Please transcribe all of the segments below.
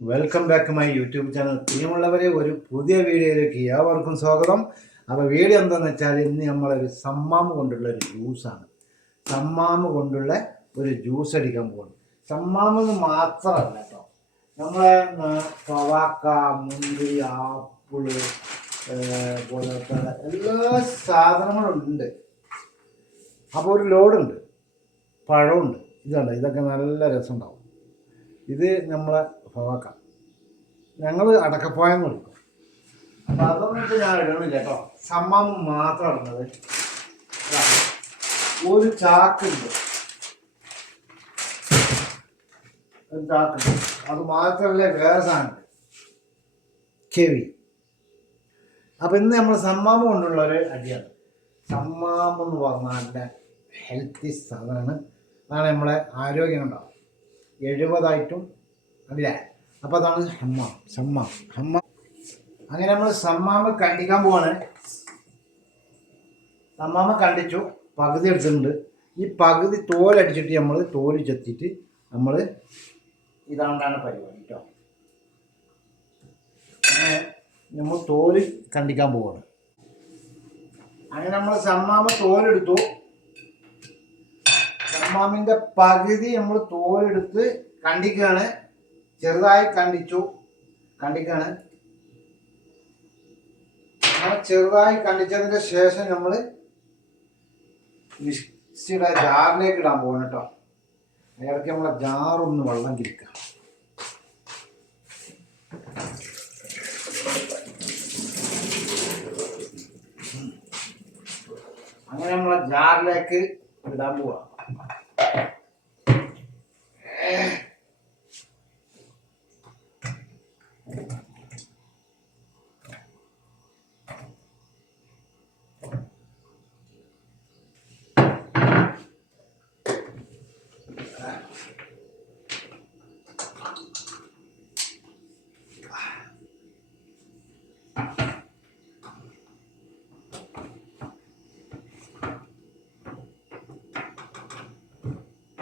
Welcome back my YouTube channel പ്രിയമുള്ളവരെ ഒരു പുതിയ വീഡിയോയിലേക്ക് ഏവർക്കും സ്വാഗതം. അപ്പോൾ വീഡിയോ എന്താണെന്ന് വെച്ചാൽ ഇന്ന് നമ്മളൊരു സമ്മാമ് കൊണ്ടുള്ള ഒരു ജ്യൂസാണ് സമ്മാമ് കൊണ്ടുള്ള ഒരു ജ്യൂസ് അടിക്കാൻ പോകും സമ്മാമെന്ന് മാത്രമല്ല കേട്ടോ. നമ്മളെ പവാക്ക മുന്തിരി ആപ്പിൾ പോലത്തെ എല്ലാ സാധനങ്ങളും ഉണ്ട് അപ്പോൾ ഒരു ലോഡുണ്ട് പഴമുണ്ട്. ഇതാണ് ഇതൊക്കെ നല്ല രസമുണ്ടാവും. ഇത് നമ്മളെ ഫവാക്ക. ഞങ്ങൾ അടക്കപ്പായം കൊടുക്കും. അപ്പം അതൊന്നും ഞാൻ ഇടണില്ല കേട്ടോ സമ്മം മാത്രം ഇടുന്നത്. ഒരു ചാക്കുണ്ട്. ഒരു ചാക്കുണ്ട്. അത് മാത്രമല്ല വേറെ സാധനമുണ്ട്. കെവി. അപ്പം ഇന്ന് നമ്മൾ സമ്മാമം കൊണ്ടുള്ള ഒരു അടിയാണ്. സമ്മാമം എന്ന് പറഞ്ഞാൽ ഹെൽത്തി സാധനമാണ്. അതാണ് നമ്മളെ ആരോഗ്യം ഉണ്ടാവും എഴുപതായിട്ടും അല്ലേ അപ്പോൾ അതാണ് ഹമ്മാം സമ്മാം. ഹമ്മ. അങ്ങനെ നമ്മൾ സമ്മാമ കണ്ടിക്കാൻ പോവാണ്. സമ്മാമ കണ്ടിച്ചു പകുതി എടുത്തിട്ടുണ്ട്. ഈ പകുതി തോലടിച്ചിട്ട് നമ്മൾ തോൽ ചെത്തിയിട്ട് നമ്മൾ ഇതാണ്ടാണ് പരിപാടി കേട്ടോ അങ്ങനെ നമ്മൾ തോൽ കണ്ടിക്കാൻ പോവാണ്. അങ്ങനെ നമ്മൾ സമ്മാമ തോലെടുത്തു. സമ്മാമിന്റെ പകുതി നമ്മൾ തോലെടുത്ത് കണ്ടിക്കാണ്. ചെറുതായി കണ്ടിച്ചു. കണ്ടിക്കാണ്. ചെറുതായി കണ്ടിച്ചതിന്റെ ശേഷം നമ്മൾ മിക്സിയുടെ ജാറിലേക്ക് ഇടാൻ പോകണം കേട്ടോ. അതിടയ്ക്ക് നമ്മളെ ജാറൊന്ന് വെള്ളം കിരിക്കാം. അങ്ങനെ നമ്മളെ ജാറിലേക്ക് ഇടാൻ പോവാ.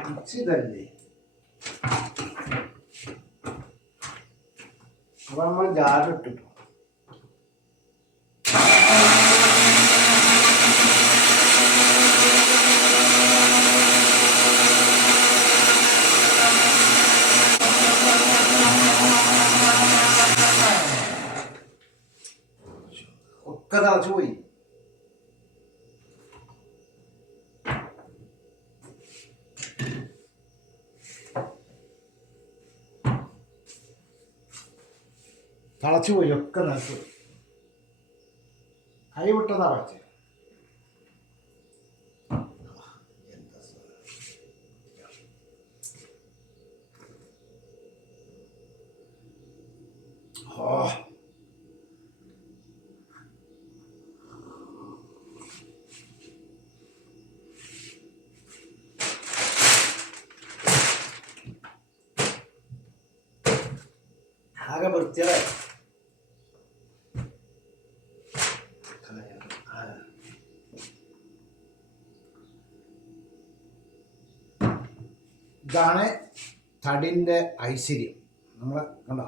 മിക്സിതല്ലേ അപ്പൊ നമ്മൾ ജാറിട്ടിട്ടു ഒക്കെ തിളച്ചു പോയി തിളച്ചു പോയി. ഒക്കെ നിലത്ത് കൈവിട്ടതാ വെച്ച് ആകെ വൃത്തിയായി. ഇതാണ് തടിന്റെ ഐശ്വര്യം. നമ്മൾ കണ്ടോ?